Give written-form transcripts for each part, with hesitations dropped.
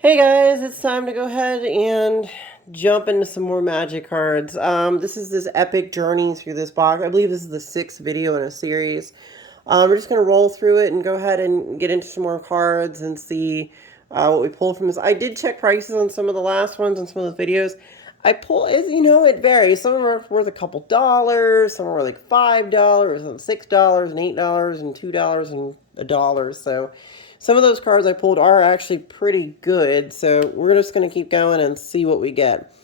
Hey guys, it's time to go ahead and jump into some more magic cards. This is this epic journey through this box. I believe this is the sixth video in a series. We're just going to roll through it and go ahead and get into some more cards and see what we pull from this. I did check prices on some of the last ones and some of those videos. I pull, as you know, it varies. Some are worth a couple dollars, some are like $5, and $6, and $8, and $2, and $1. So some of those cards I pulled are actually pretty good. So we're just going to keep going and see what we get.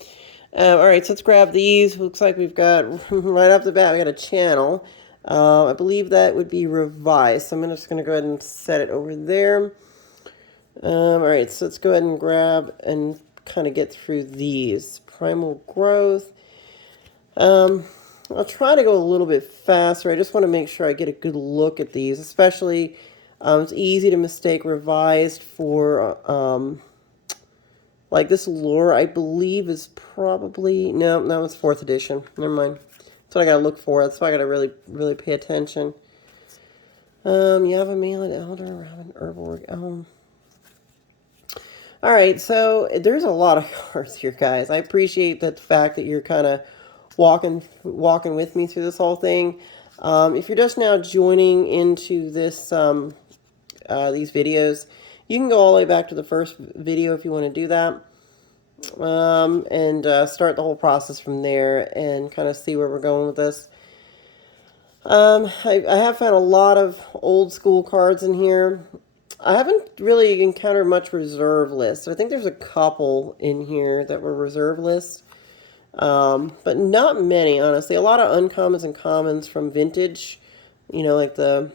All right, so let's grab these. Looks like we've got, right off the bat, we got a channel. I believe that would be revised. So I'm just going to go ahead and set it over there. All right, so let's go ahead and grab and kind of get through these. Primal Growth. I'll try to go a little bit faster. I just want to make sure I get a good look at these, especially it's easy to mistake revised for like this lore. I believe is probably no, it's fourth edition. Never mind. That's what I gotta look for. That's why I gotta really pay attention. You have a Mallet Elder, Robin, Herbal. All right, so there's a lot of cards here, guys. I appreciate the fact that you're kind of walking with me through this whole thing. If you're just now joining into this these videos, you can go all the way back to the first video if you want to do that, and start the whole process from there and kind of see where we're going with this. I have found a lot of old school cards in here. I haven't really encountered much reserve lists. I think there's a couple in here that were reserve lists, but not many, honestly. A lot of uncommons and commons from vintage, you know, like the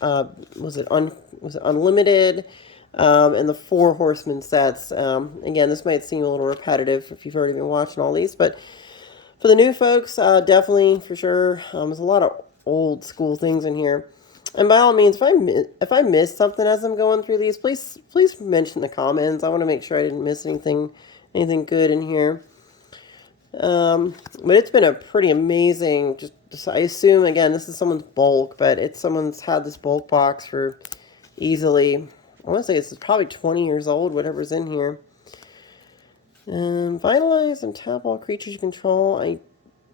was it Unlimited, and the Four Horsemen sets. Again, this might seem a little repetitive if you've already been watching all these, but for the new folks, definitely for sure. There's a lot of old school things in here. And by all means, if I miss something as I'm going through these, please mention in the comments. I want to make sure I didn't miss anything good in here. But it's been a pretty amazing. Just I assume again this is someone's bulk, but it's someone's had this bulk box for easily. I want to say it's probably 20 years old. Whatever's in here. Vitalize and tap all creatures you control. I'm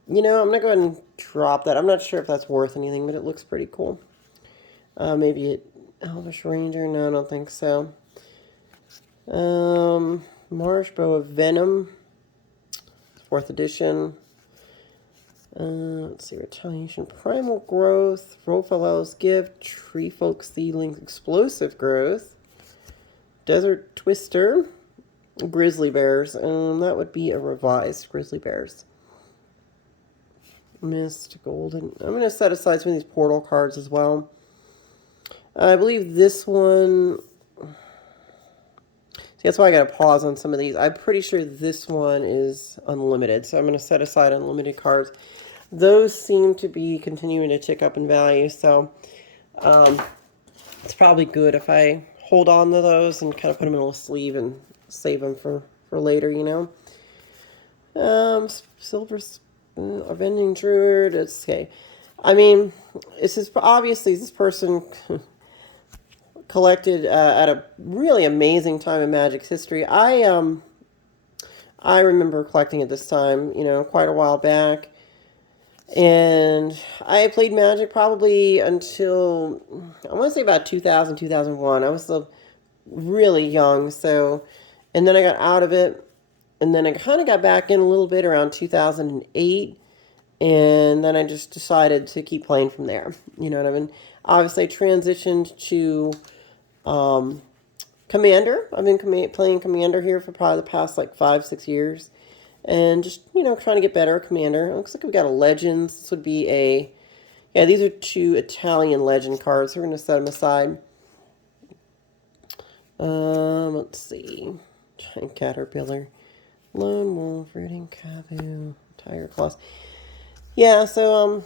gonna go ahead and drop that. I'm not sure if that's worth anything, but it looks pretty cool. Maybe it Elvish Ranger. No, I don't think so. Marsh Bow of Venom, 4th edition. Let's see, Retaliation, Primal Growth, Rofelel's Gift, Tree Folk Seedlings, Explosive Growth, Desert Twister, Grizzly Bears. That would be a revised Grizzly Bears. Mist, Golden. I'm going to set aside some of these portal cards as well. I believe this one. See, that's why I got to pause on some of these. I'm pretty sure this one is unlimited, so I'm going to set aside unlimited cards. Those seem to be continuing to tick up in value, so it's probably good if I hold on to those and kind of put them in a little sleeve and save them for later, you know. Silver Avenging Druid. It's okay. I mean, this is obviously this person collected at a really amazing time in Magic's history. I remember collecting at this time, you know, quite a while back. And I played Magic probably until, I want to say about 2000, 2001. I was still really young, so, and then I got out of it, and then I kind of got back in a little bit around 2008, and then I just decided to keep playing from there. You know what I mean? Obviously, I transitioned to Commander. I've been playing Commander here for probably the past like 5-6 years. And just, you know, trying to get better at Commander. It looks like we've got a Legends. This would be a... Yeah, these are 2 Italian Legend cards. So we're going to set them aside. Let's see. Giant Caterpillar. Lone Wolf, Rooting Cavu, Tiger Claws. Yeah, so,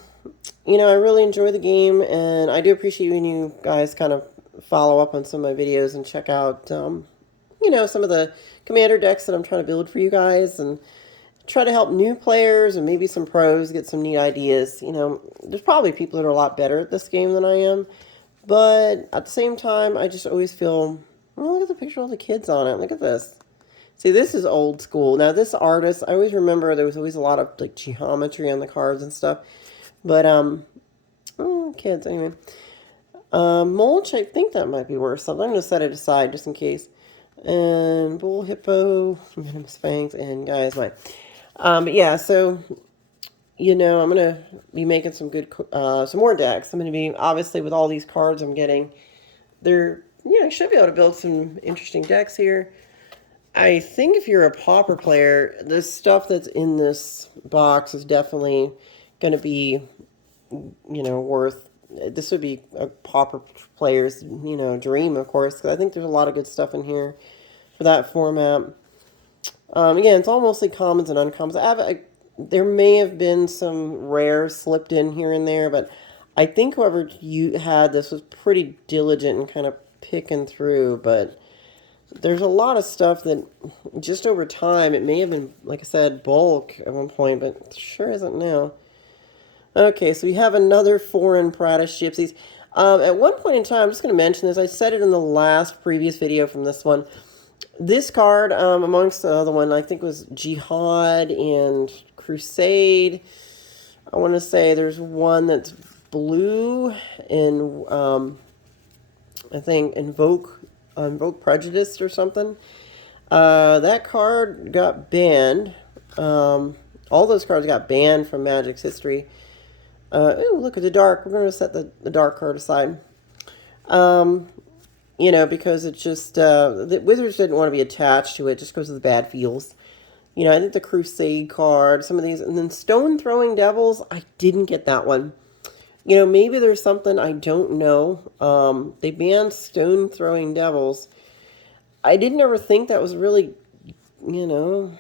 you know, I really enjoy the game. And I do appreciate when you guys kind of follow up on some of my videos and check out, you know, some of the Commander decks that I'm trying to build for you guys. And try to help new players and maybe some pros get some neat ideas. You know, there's probably people that are a lot better at this game than I am, but at the same time, I just always feel Oh, look at the picture of all the kids on it. Look at this. See, this is old school. Now, this artist, I always remember there was always a lot of like geometry on the cards and stuff. But oh, kids anyway. Mulch, I think that might be worth something. I'm gonna set it aside just in case. And bull, hippo, venomous fangs, and guys, mine. But yeah, so you know, I'm gonna be making some more decks. I'm gonna be obviously with all these cards I'm getting. They're I should be able to build some interesting decks here. I think if you're a pauper player, the stuff that's in this box is definitely going to be, worth. This would be a pauper player's, dream, of course, because I think there's a lot of good stuff in here for that format. Again, it's all mostly commons and uncommons. There may have been some rares slipped in here and there, but I think whoever you had this was pretty diligent and kind of picking through, but there's a lot of stuff that just over time, it may have been, like I said, bulk at one point, but it sure isn't now. Okay, so we have another foreign Pradesh gypsies. At one point in time, I'm just going to mention this. I said it in the last previous video from this one. This card, amongst the other one, I think was Jihad and Crusade. I want to say there's one that's blue and I think Invoke Prejudice or something. That card got banned. All those cards got banned from Magic's history. Ooh, look at the dark. We're going to set the dark card aside. Because it just, the Wizards didn't want to be attached to it just because of the bad feels. I think the Crusade card, some of these, and then Stone Throwing Devils, I didn't get that one. Maybe there's something I don't know. They banned Stone Throwing Devils. I didn't ever think that was really, well,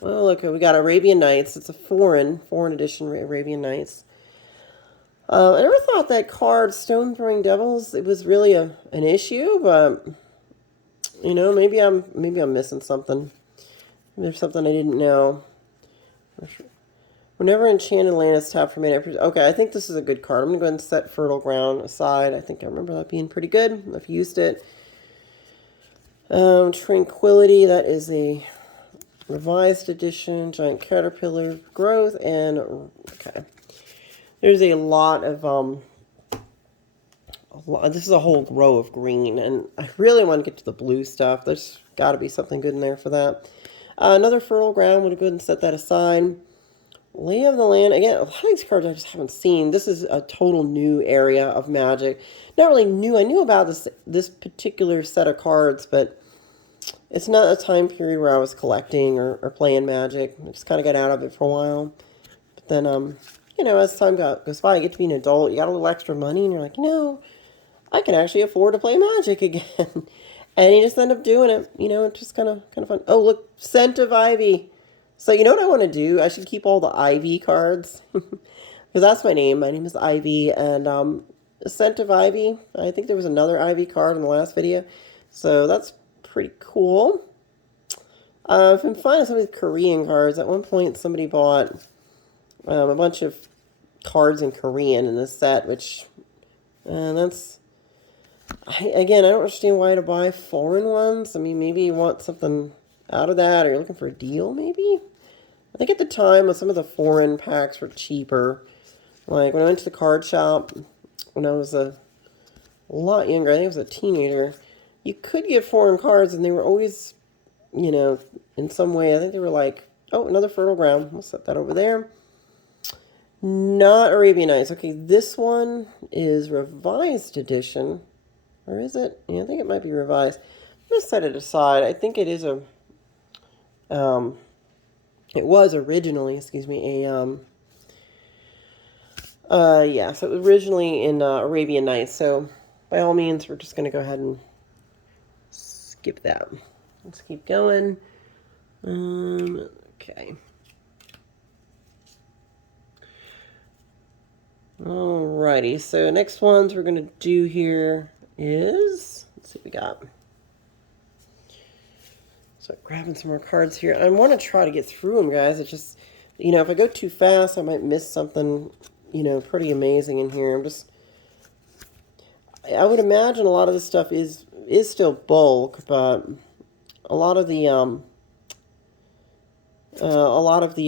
look, we got Arabian Nights. It's a foreign edition Arabian Nights. I never thought that card, Stone Throwing Devils, it was really an issue, but, maybe I'm missing something. There's something I didn't know. Whenever Enchanted Land is tapped for mana. Okay, I think this is a good card. I'm going to go ahead and set Fertile Ground aside. I think I remember that being pretty good. I've used it. Tranquility, that is a revised edition. Giant Caterpillar, Growth, and... Okay. There's a lot of... this is a whole row of green, and I really want to get to the blue stuff. There's got to be something good in there for that. Another Fertile Ground. I'm going to go ahead and set that aside. Lay of the Land. Again, a lot of these cards I just haven't seen. This is a total new area of Magic. Not really new. I knew about this particular set of cards, but it's not a time period where I was collecting or playing Magic. I just kind of got out of it for a while. But then, as time goes by, you get to be an adult. You got a little extra money, and you're like, I can actually afford to play Magic again. And you just end up doing it. It's just kind of fun. Oh, look, Scent of Ivy. So you know what I want to do? I should keep all the Ivy cards. Because that's my name. My name is Ivy. And Scent of Ivy. I think there was another Ivy card in the last video. So that's pretty cool. I've been finding some of these Korean cards. At one point, somebody bought a bunch of cards in Korean in this set, which... that's... I don't understand why to buy foreign ones. I mean, maybe you want something out of that, or you're looking for a deal, maybe? I think at the time, some of the foreign packs were cheaper. Like, when I went to the card shop, when I was a lot younger, I think I was a teenager, you could get foreign cards, and they were always, in some way, I think they were like, oh, another Fertile Ground. We'll set that over there. Not Arabian Nights. Okay, this one is Revised Edition. Or is it? Yeah, I think it might be revised. I'm going to set it aside. I think it is a... it was originally, yeah, so it was originally in Arabian Nights. So, by all means, we're just going to go ahead and skip that. Let's keep going. Okay. Alrighty, so next ones we're going to do here is, let's see what we got. So grabbing some more cards here. I want to try to get through them, guys. It's just, if I go too fast, I might miss something, pretty amazing in here. I would imagine a lot of this stuff is is still bulk, but a lot of the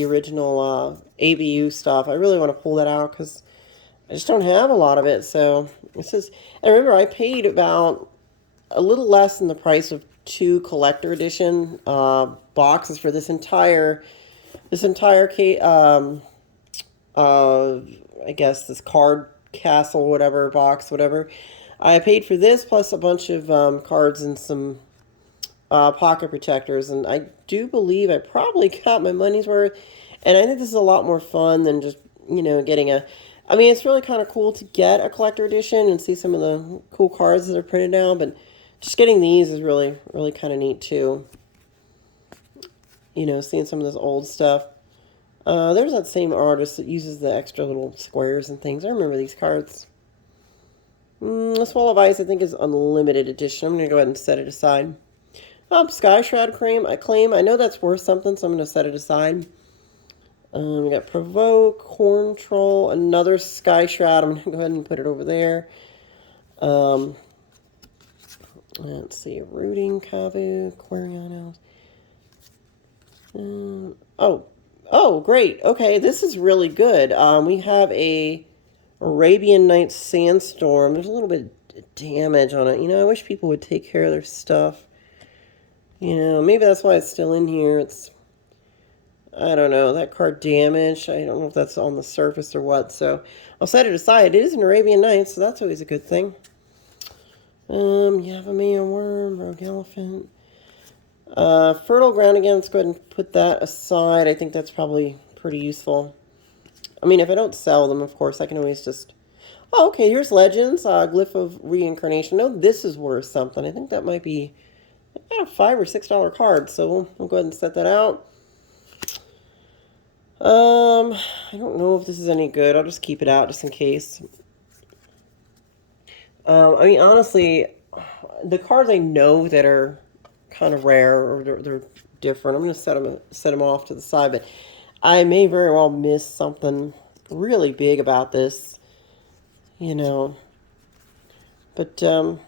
original ABU stuff, I really want to pull that out because I just don't have a lot of it. So this is, and remember, I paid about a little less than the price of 2 collector edition boxes for this entire I guess this card castle, whatever, box, whatever. I paid for this plus a bunch of cards and some pocket protectors, and I do believe I probably got my money's worth. And I think this is a lot more fun than just, getting a... I mean, it's really kind of cool to get a collector edition and see some of the cool cards that are printed out, but just getting these is really, really kind of neat too. Seeing some of this old stuff. There's that same artist that uses the extra little squares and things. I remember these cards. This Wall of Ice, I think, is unlimited edition. I'm going to go ahead and set it aside. Sky Shroud claim. I know that's worth something, so I'm going to set it aside. We got Provoke, Horn Troll, another Sky Shroud. I'm going to go ahead and put it over there. Let's see, Rooting, Kavu, Quarianos. Oh, great. Okay, this is really good. We have a Arabian Night Sandstorm. There's a little bit of damage on it. I wish people would take care of their stuff. Maybe that's why it's still in here. I don't know, that card damaged. I don't know if that's on the surface or what. So I'll set it aside. It is an Arabian Night, so that's always a good thing. Yavimea Worm, Rogue Elephant. Fertile Ground again. Let's go ahead and put that aside. I think that's probably pretty useful. I mean, if I don't sell them, of course, I can always just... Oh, okay, here's Legends. Glyph of Reincarnation. No, this is worth something. I think that might be a $5 or $6 card, so we'll go ahead and set that out. I don't know if this is any good. I'll just keep it out just in case. I mean, honestly, the cards I know that are kind of rare or they're different, I'm going to set them off to the side, but I may very well miss something really big about this, But, guys,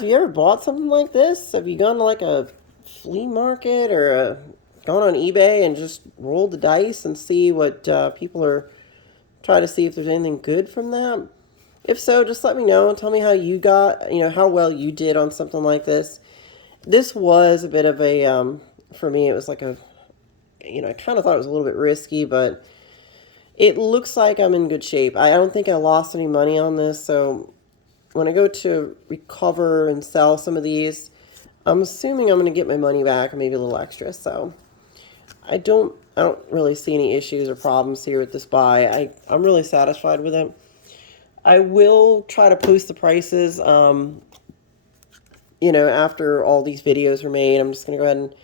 have you ever bought something like this? Have you gone to like a flea market or gone on eBay and just rolled the dice and see what people are trying to see if there's anything good from that? If so, just let me know and tell me how you got, how well you did on something like this. This was a bit of a, for me, it was like a, I kind of thought it was a little bit risky, but it looks like I'm in good shape. I don't think I lost any money on this, so when I go to recover and sell some of these, I'm assuming I'm going to get my money back, maybe a little extra, so I don't really see any issues or problems here with this buy. I'm really satisfied with it. I will try to post the prices, after all these videos are made. I'm just going to go ahead and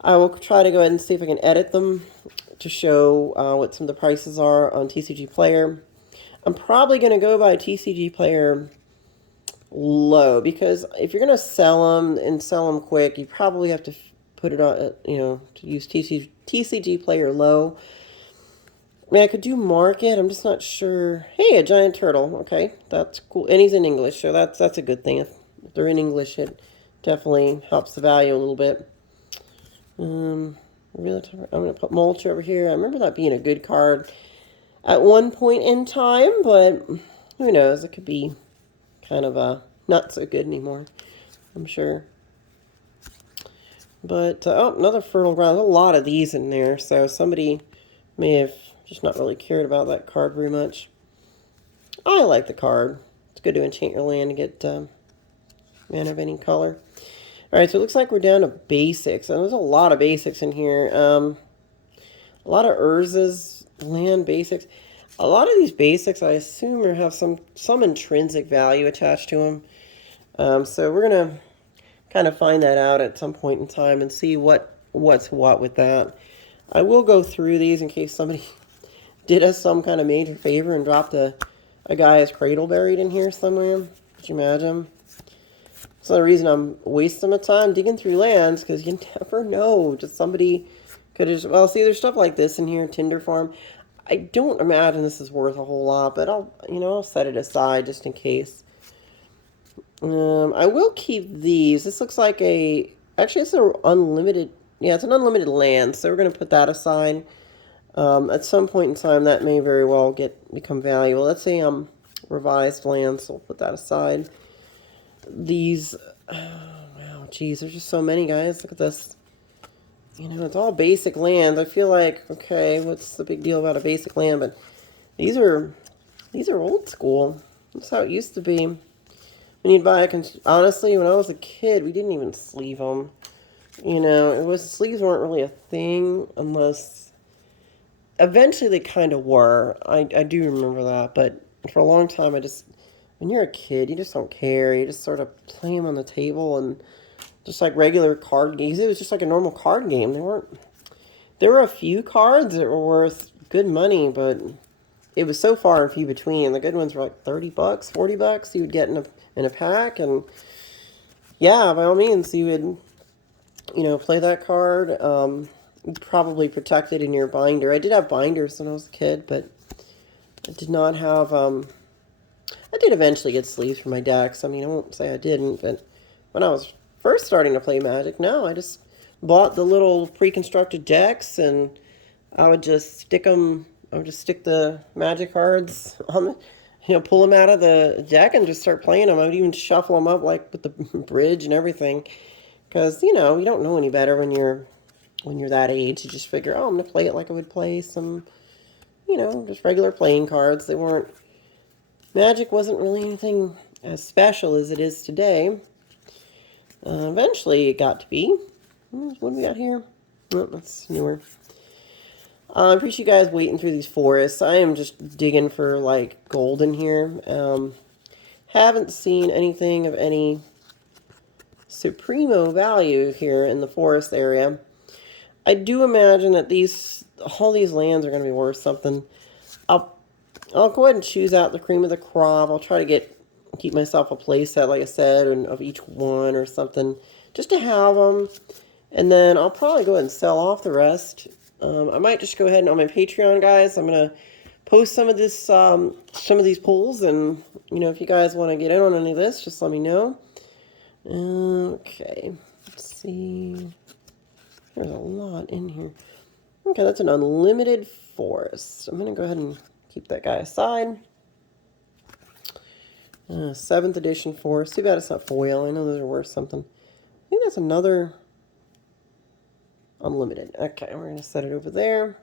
I will try to go ahead and see if I can edit them to show what some of the prices are on TCG Player. I'm probably going to go by TCG Player low because if you're going to sell them and sell them quick, you probably have to put it on, to use TCG Player low. I mean, I could do market. I'm just not sure. Hey, a giant turtle. Okay, that's cool. And he's in English, so that's a good thing. If they're in English, it definitely helps the value a little bit. I'm going to put Mulch over here. I remember that being a good card at one point in time, but who knows? It could be kind of not so good anymore, I'm sure. But, another Fertile Ground. There's a lot of these in there, so somebody may have just not really cared about that card very much. I like the card. It's good to enchant your land to get mana of any color. Alright, so it looks like we're down to basics. And there's a lot of basics in here. A lot of Urza's land basics. A lot of these basics, I assume, have some intrinsic value attached to them. So we're going to kind of find that out at some point in time and see what's what with that. I will go through these in case somebody did us some kind of major favor and dropped a guy's cradle buried in here somewhere. Could you imagine? That's the reason I'm wasting my time digging through lands, because you never know. Just somebody could have just... Well, see, there's stuff like this in here, Tinder Farm. I don't imagine this is worth a whole lot, but I'll set it aside just in case. I will keep these. This looks like a... Actually, it's an unlimited... Yeah, it's an unlimited land, so we're going to put that aside. At some point in time, that may very well become valuable. Let's say revised land, so we'll put that aside. These... wow, geez, there's just so many, guys. Look at this. You know, it's all basic land. I feel like, okay, what's the big deal about a basic land? But these are old school. That's how it used to be. When you'd buy honestly, when I was a kid, we didn't even sleeve them. You know, sleeves weren't really a thing unless eventually they kind of were. I do remember that, but for a long time, when you're a kid, you just don't care. You just sort of play them on the table and just like regular card games. It was just like a normal card game. There were a few cards that were worth good money, but it was so far and few between. The good ones were like $30, $40 you would get in a pack, and yeah, by all means, you would, you know, play that card. Probably protect it in your binder. I did have binders when I was a kid, but I did not have, I did eventually get sleeves for my decks. I mean, I won't say I didn't, but when I was first starting to play Magic, no, I just bought the little pre-constructed decks, and I would just stick the Magic cards on the, you know, pull them out of the deck and just start playing them. I would even shuffle them up like with the bridge and everything, because, you know, you don't know any better when you're that age. You just figure, oh, I'm going to play it like I would play some, you know, just regular playing cards. Magic wasn't really anything as special as it is today. Eventually it got to be. What do we got here? Oh, that's newer. I appreciate you guys waiting through these forests. I am just digging for, like, gold in here. Haven't seen anything of any supremo value here in the forest area. I do imagine that all these lands are going to be worth something. I'll go ahead and choose out the cream of the crop. I'll try to keep myself a play set, like I said, of each one or something, just to have them. And then I'll probably go ahead and sell off the rest. I might just go ahead and on my Patreon, guys, I'm going to post some of these pulls, and, you know, if you guys want to get in on any of this, just let me know. Okay, let's see. There's a lot in here. Okay, that's an unlimited forest. I'm going to go ahead and keep that guy aside. 7th edition forest. Too bad it's not foil. I know those are worth something. I think that's another unlimited. Okay, we're going to set it over there.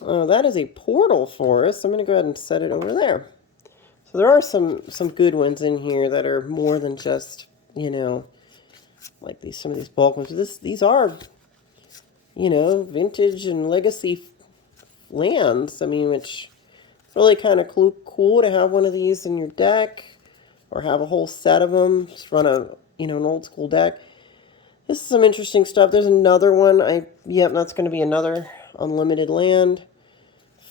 That is a portal forest. I'm going to go ahead and set it over there. So there are some good ones in here that are more than just, you know, like some of these bulk ones. These are, you know, vintage and legacy lands. I mean, which really kind of cool to have one of these in your deck, or have a whole set of them. Just run an old school deck. This is some interesting stuff. There's another one. Yep, that's going to be another unlimited land.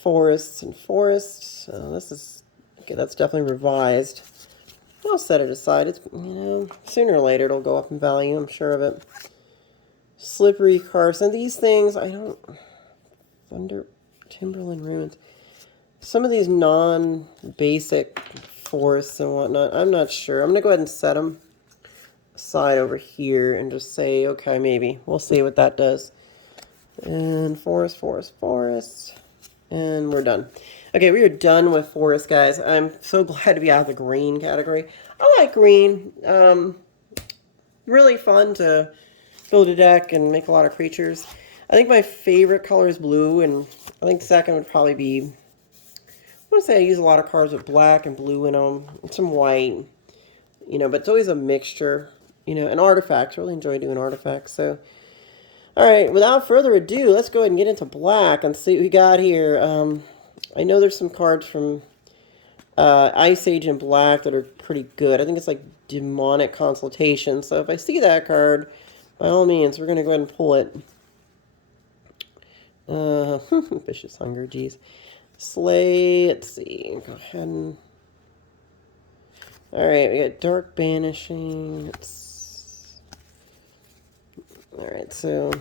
Forests and forests. Okay, that's definitely revised. I'll set it aside. It's, you know, sooner or later it'll go up in value, I'm sure of it. Slippery Carson. These things, Thunder, Timberland Ruins. Some of these non-basic forests and whatnot, I'm not sure. I'm going to go ahead and set them aside over here and just say, okay, maybe. We'll see what that does. And forest. And we're done. Okay, we are done with forest, guys. I'm so glad to be out of the green category. I like green. Really fun to build a deck and make a lot of creatures. I think my favorite color is blue, and I think second would probably be... I want to say I use a lot of cards with black and blue in them, and some white. You know, but it's always a mixture. You know, and artifacts. I really enjoy doing artifacts, so... Alright, without further ado, let's go ahead and get into black and see what we got here. I know there's some cards from Ice Age in black that are pretty good. I think it's like Demonic Consultation. So if I see that card, by all means, we're going to go ahead and pull it. Vicious Hunger, geez. Slay, let's see. Go ahead and... Alright, we got Dark Banishing. Alright, so...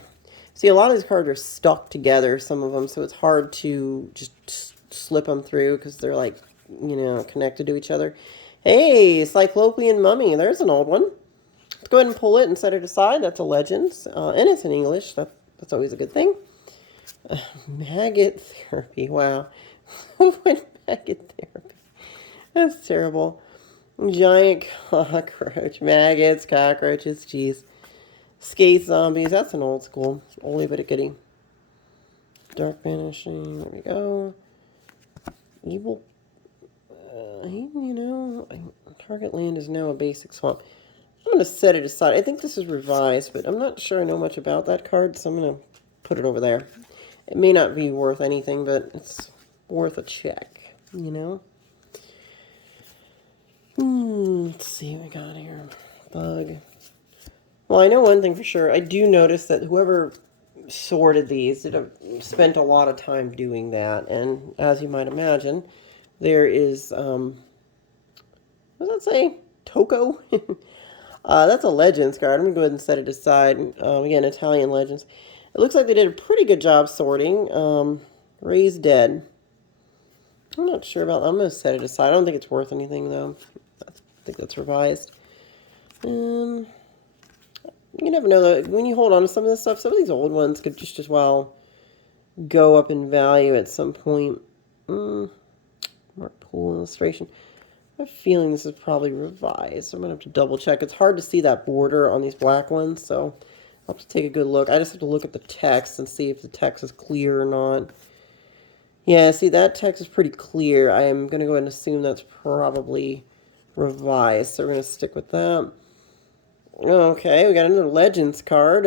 See, a lot of these cards are stuck together, some of them, so it's hard to just slip them through because they're, like, you know, connected to each other. Hey, Cyclopean Mummy. There's an old one. Let's go ahead and pull it and set it aside. That's a Legends. And it's in English. That's always a good thing. Maggot therapy. Wow. What maggot therapy? That's terrible. Giant cockroach. Maggots, cockroaches, jeez. Skate zombies. That's an old school. Oldie but a goodie. Dark Banishing. There we go. Evil. Target land is now a basic swamp. I'm going to set it aside. I think this is revised, but I'm not sure I know much about that card, so I'm going to put it over there. It may not be worth anything, but it's worth a check, you know? Let's see what we got here. Bug. Well, I know one thing for sure. I do notice that whoever sorted these spent a lot of time doing that, and as you might imagine, there is, what does that say? Toko? That's a Legends card. I'm going to go ahead and set it aside. Again, Italian Legends. It looks like they did a pretty good job sorting. Raised Dead. I'm not sure about that. I'm going to set it aside. I don't think it's worth anything, though. I think that's revised. You never know, though. When you hold on to some of this stuff, some of these old ones could just as well go up in value at some point. Mark Pool illustration. I have a feeling this is probably revised. I'm going to have to double check. It's hard to see that border on these black ones, so I'll have to take a good look. I just have to look at the text and see if the text is clear or not. Yeah, see, that text is pretty clear. I am going to go ahead and assume that's probably revised, so we're going to stick with that. Okay, we got another Legends card.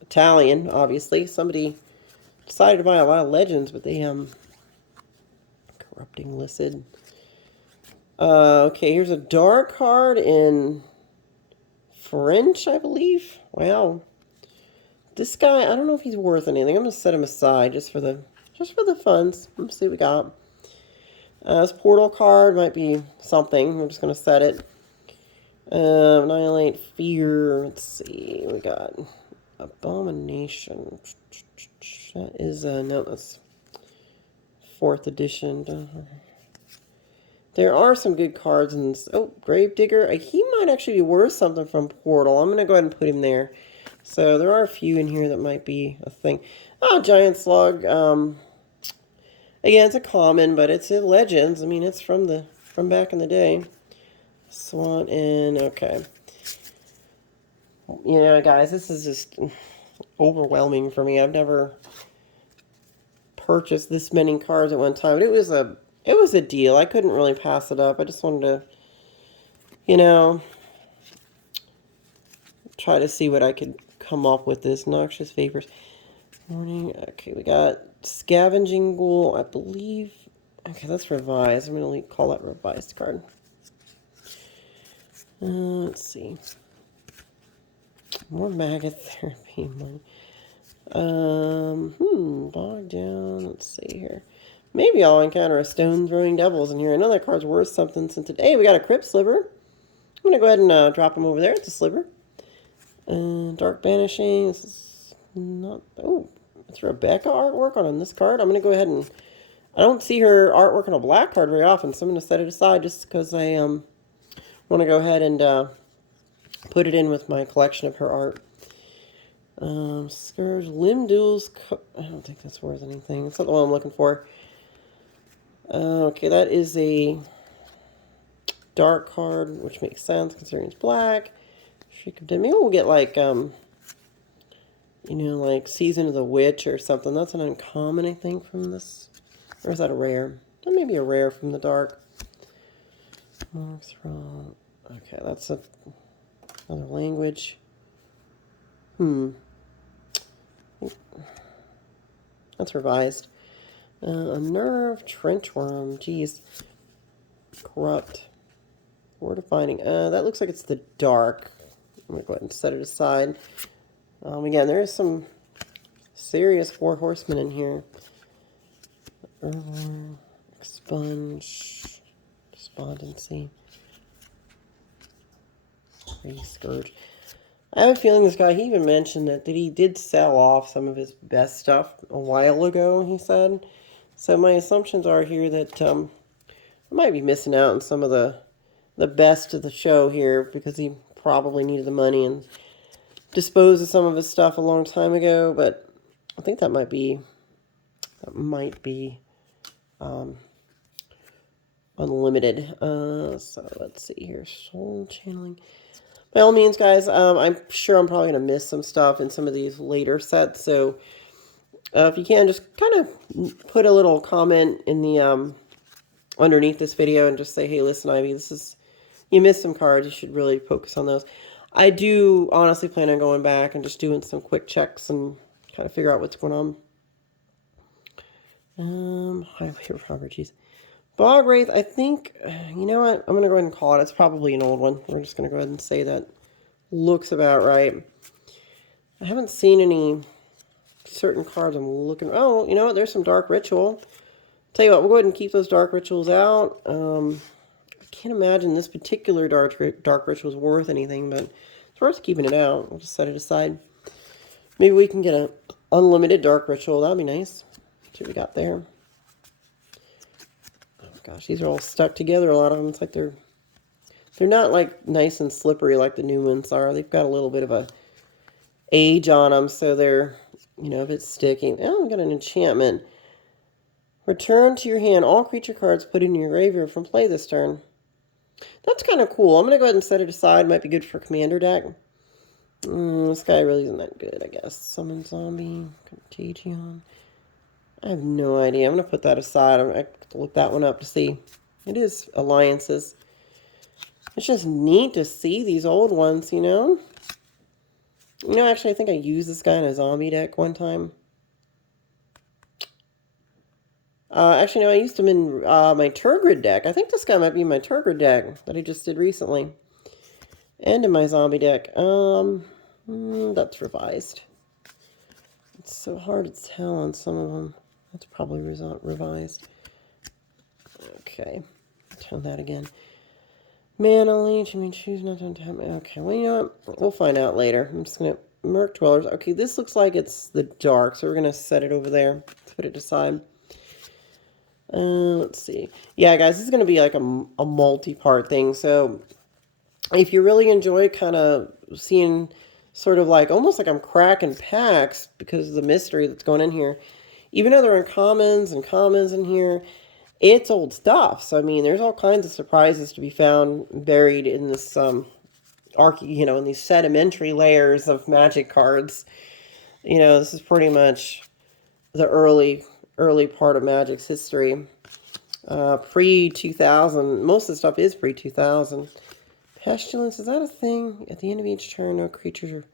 Italian, obviously. Somebody decided to buy a lot of Legends, but they, Corrupting Listed. Okay, here's a dark card in French, I believe. Wow. This guy, I don't know if he's worth anything. I'm going to set him aside just for the funds. Let's see what we got. This portal card might be something. I'm just going to set it. Annihilate Fear. Let's see. We got Abomination. That is, no, that's 4th edition. There are some good cards in this. Oh, Gravedigger. He might actually be worth something from Portal. I'm going to go ahead and put him there. So there are a few in here that might be a thing. Oh, Giant Slug. Again, it's a common, but it's in Legends. I mean, it's from back in the day. Swan and okay. You know, guys, this is just overwhelming for me. I've never purchased this many cards at one time. But it was a deal. I couldn't really pass it up. I just wanted to, you know, try to see what I could come up with this. Noxious Vapors. Morning. Okay, we got Scavenging Ghoul, I believe. Okay, that's revised. I'm going to call that revised card. Let's see. More Maggot Therapy money. Bog down. Let's see here. Maybe I'll encounter a Stone Throwing Devils in here. I know that card's worth something since today. We got a Crypt Sliver. I'm going to go ahead and drop him over there. It's a sliver. Dark Banishing. This is not... Oh, it's Rebecca artwork on this card. I'm going to go ahead and... I don't see her artwork on a black card very often, so I'm going to set it aside just because I want to go ahead and put it in with my collection of her art. Scourge, Limb Duels. I don't think that's worth anything. It's not the one I'm looking for. Okay, that is a dark card, which makes sense considering it's black. Shriek of Dead. Maybe we'll get like, you know, like Season of the Witch or something. That's an uncommon, I think, from this. Or is that a rare? That may be a rare from the dark. Okay, that's another language. That's revised. A Nerve, Trenchworm, geez. Corrupt. War Defining. That looks like it's the dark. I'm going to go ahead and set it aside. Again, there is some serious Four Horsemen in here. Expunge. Despondency. Scourge. I have a feeling this guy, he even mentioned that he did sell off some of his best stuff a while ago, he said. So my assumptions are here that I might be missing out on some of the the best of the show here because he probably needed the money and disposed of some of his stuff a long time ago. But I think that might be unlimited. So let's see here. Soul channeling. By all means, guys, I'm sure I'm probably going to miss some stuff in some of these later sets. So if you can, just kind of put a little comment in the underneath this video and just say, hey, listen, Ivy, you missed some cards. You should really focus on those. I do honestly plan on going back and just doing some quick checks and kind of figure out what's going on. Highway robber, geez. Bog Wraith, I think, you know what? I'm going to go ahead and call it. It's probably an old one. We're just going to go ahead and say that looks about right. I haven't seen any certain cards I'm looking. Oh, you know what? There's some Dark Ritual. Tell you what, we'll go ahead and keep those Dark Rituals out. I can't imagine this particular Dark Ritual is worth anything, but it's worth keeping it out. We'll just set it aside. Maybe we can get an unlimited Dark Ritual. That'd be nice. See what we got there. Gosh, these are all stuck together. A lot of them, it's like they're not like nice and slippery like the new ones are. They've got a little bit of a age on them, so they're, you know, if it's sticking. Oh, we got an enchantment. Return to your hand all creature cards put in your graveyard from play this turn. That's kind of cool. I'm going to go ahead and set it aside. Might be good for commander deck. This guy really isn't that good, I guess. Summon Zombie, Contagion. I have no idea. I'm going to put that aside. I have to look that one up to see. It is alliances. It's just neat to see these old ones, you know? You know, actually, I think I used this guy in a zombie deck one time. Actually, no, I used him in my Turgid deck. I think this guy might be my Turgid deck that I just did recently. And in my zombie deck. That's revised. It's so hard to tell on some of them. That's probably revised. Okay. Tell that again. Mana Leech. I mean, choose not to untap. Okay, well, you know what? We'll find out later. I'm just going to... Merc Dwellers. Okay, this looks like it's the dark, so we're going to set it over there. Let's put it aside. Let's see. Yeah, guys, this is going to be like a multi-part thing. So if you really enjoy kind of seeing sort of like, almost like I'm cracking packs because of the mystery that's going in here, even though there are commons and commons in here, it's old stuff. So, I mean, there's all kinds of surprises to be found buried in this, you know, in these sedimentary layers of Magic cards. You know, this is pretty much the early part of Magic's history. Pre-2000. Most of the stuff is pre-2000. Pestilence, is that a thing? At the end of each turn, no creatures are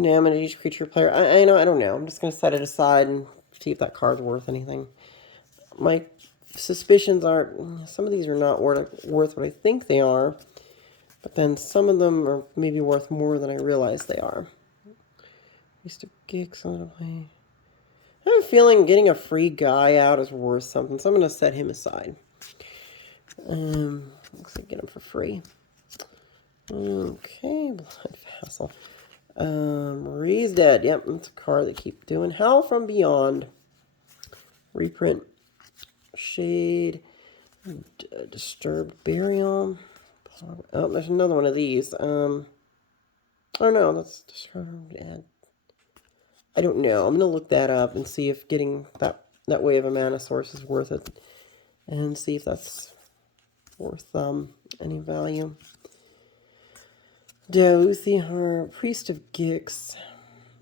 damage each creature player. I don't know. I'm just going to set it aside and see if that card's worth anything. My suspicions are some of these are not worth what I think they are, but then some of them are maybe worth more than I realize they are. Used to gigs on the play. I have a feeling getting a free guy out is worth something, so I'm going to set him aside. Looks like get him for free. Okay, Blood Vassal. Marie's dead. Yep, that's a card they keep doing. Howl from Beyond. Reprint. Shade. Disturbed Burial. Oh, there's another one of these. Oh no, that's Disturbed. I don't know. I'm gonna look that up and see if getting that way of a mana source is worth it, and see if that's worth any value. Dothihar, Priest of Gix.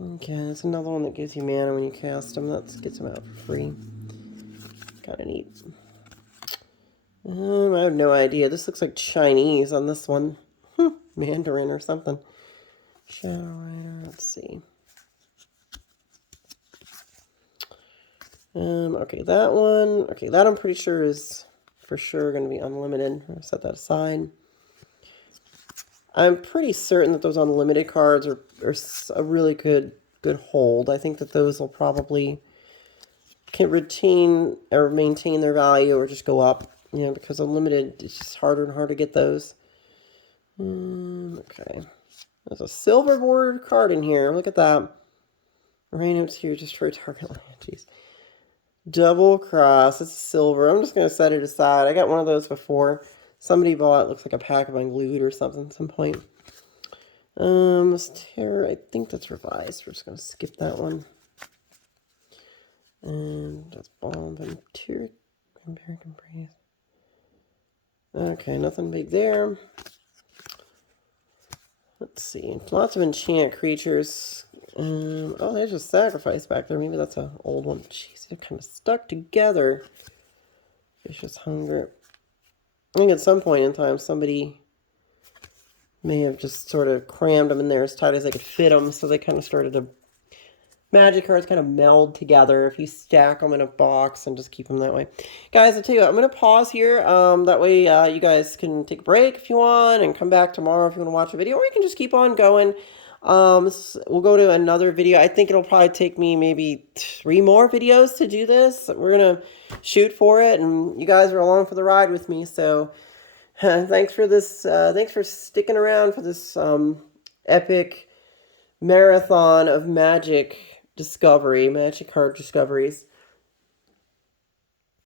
Okay, that's another one that gives you mana when you cast them. That gets them out for free. Kind of neat. I have no idea. This looks like Chinese on this one. Mandarin or something. Shadow Rider, let's see. Okay, that one. Okay, that I'm pretty sure is for sure going to be unlimited. I'll set that aside. I'm pretty certain that those unlimited cards are a really good hold. I think that those will probably can retain or maintain their value or just go up, you know, because unlimited, it's just harder and harder to get those. Okay. There's a silver bordered card in here. Look at that. Rain out here, destroy target land. Jeez. Double Cross. It's silver. I'm just going to set it aside. I got one of those before. Somebody bought, looks like a pack of unglued or something at some point. Terror, I think that's revised. We're just going to skip that one. And that's bomb and tear. American Breeze. Okay, nothing big there. Let's see. Lots of enchant creatures. Oh, there's a sacrifice back there. Maybe that's an old one. Jeez, they're kind of stuck together. Vicious Hunger. I think at some point in time, somebody may have just sort of crammed them in there as tight as they could fit them, so they kind of started to... Magic cards kind of meld together if you stack them in a box and just keep them that way. Guys, I'll tell you what, I'm going to pause here. That way you guys can take a break if you want and come back tomorrow if you want to watch a video, or you can just keep on going. We'll go to another video. I think it'll probably take me maybe 3 more videos to do this. We're going to shoot for it, and you guys are along for the ride with me. So thanks for this. Thanks for sticking around for this epic marathon of magic card discoveries.